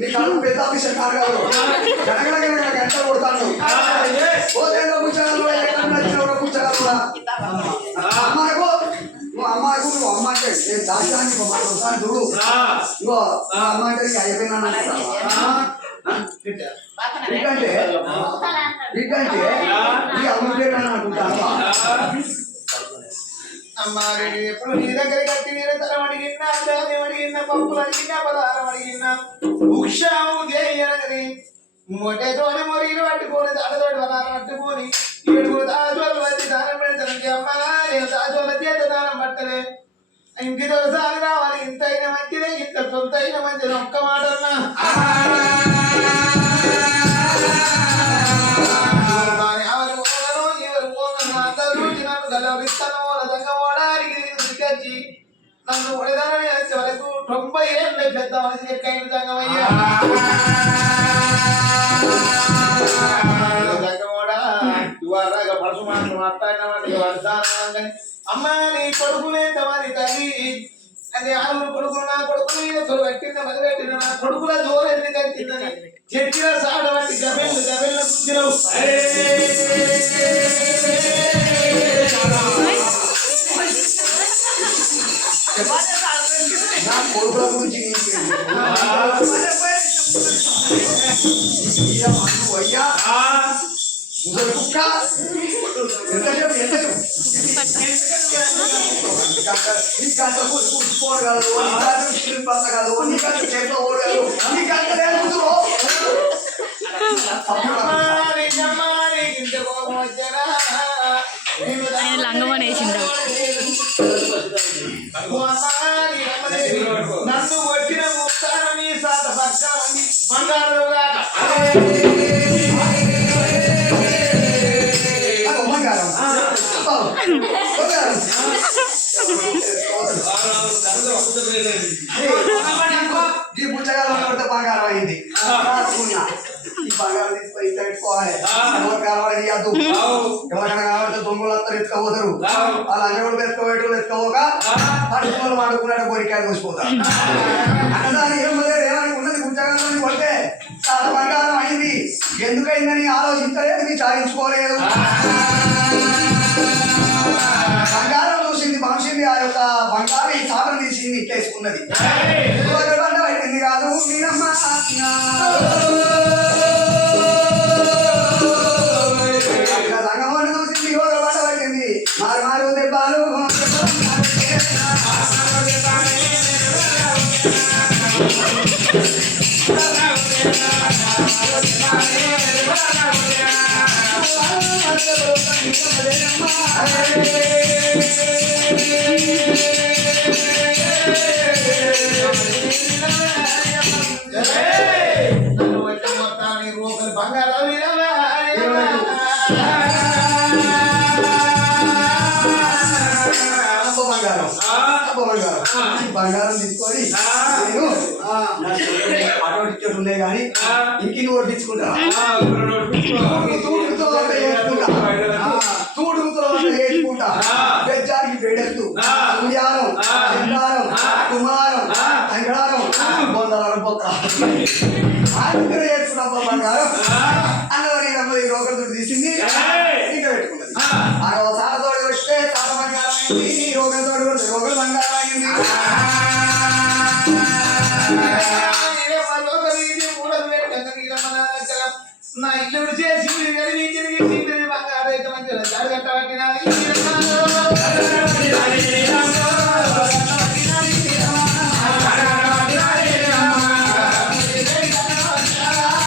నీ కడుపు పెద్ద ఆఫీసర్ కాదు గనగనగన గంటలు కొడతాను పోతేలో కూర్చోగలవా ఎక్కడ నచ్చినప్పుడు కూర్చోగలవా అమ్మాయికు నువ్వు అమ్మాయికు నువ్వు అమ్మ అంటే నేను దాచాన్ని వస్తాను చూడు ఇంకో అమ్మ అంటే నీకు అయిపోయినా ఎందుకంటే ఎందుకంటే నీ అమ్మ అనుకుంటాను అమ్మా ఎప్పుడు నీ దగ్గర కట్టి నేను తరం అడిగినా ధాన్యం అడిగినా పప్పులు అడిగినా పదారం అడిగినా వృక్షాము చేయనని మొట్టతోటి మొరీలు పట్టుకొని తాటతోటి పదారం పట్టుకొని 7 తాజోలు వచ్చి దానం పెడతానండి అమ్మా నేను తాజోల చేత దానం పట్టలే ఇంటి దొరసారి రావాలి ఇంతైన మంచిదే ఇంత సొంతైన మంచిది ఒక్క మాట అన్నా నన్ను ఒడదానని వచ్చే వరకు 90 ఏళ్ళు పెద్ద మనిషి ఎక్కైన సంగమయ్యా ఇవాళ పరుసు మాటలు మాట్లాడినామంటే అమ్మా నీ కొడుకులేంతమని తల్లి అది ఆరుగురు కొడుకులు నా కొడుకులు ఈయన పెట్టిన మొదలెట్టిన నా కొడుకుల జోరు ఎందుకు కట్టిందని చెట్టిన సాడ బట్టి గబెళ్ళు గబెళ్ళ బుద్ధిరవు నా కొడుకుల గురించి అయ్యా ముసలి కుక్క నీకంత కూర్చుకోగలదు నీకంత పంచగలదు నీకంత చెట్ల ఓడగలదు నీకంత లంగమని వేసిండు నన్ను వచ్చిన ముక్తారని సాత పక్క బంగారుగా ఈ పుచ్చకాయలు పడితే బంగారం అయింది ఈ బంగారం తీసుకొని ఇంత పెట్టుకోవాలి ఎవరు కనబడి ఇవ్వద్దు ఎవరికైనా కనబడితే దొంగలు అందరూ ఎత్తుకపోతారు వాళ్ళు అన్ని ఎత్తుకోవేటోళ్ళు ఎత్తుకోగా పడుకున్న వాడుకున్నాడు కోరికాయ కోసిపోతారు అన్నదాన్ని ఏం లేదు ఏమని ఉన్నది పుచ్చకాయలు పడితే చాలా బంగారం అయింది ఎందుకైందని ఆలోచించలేదు నీ సాధించుకోలేదు బంగారం చూసింది మనిషింది ఆ యొక్క బంగారం ఈ సాధన తీసింది ఇట్లేసుకున్నది పట్టింది కాదు మీరమ్మ రంగమని చూసింది యోగ పంట పట్టింది మారు మారు దెబ్బలు బంగారం తీసుకొని నేను అటువంటి ఇచ్చోటి ఉన్నాయి కానీ ఇంకి నువ్వు వడ్డించుకుంటా తూడుతో వేసుకుంటా బెజ్జానికి బెడెత్తు ఉయ్యారం చందారం కుమారం సంగడారం బొందరం బొక్క వేసుకున్నా బంగారం అన్నవాడి ఈ రోగంతో తీసింది ఇంకా పెట్టుకున్నది ఆ సారతోడి వస్తే సార బంగారం అయింది రోగంతో రోగం బంగారం అయింది నా ఇల్లు చేసి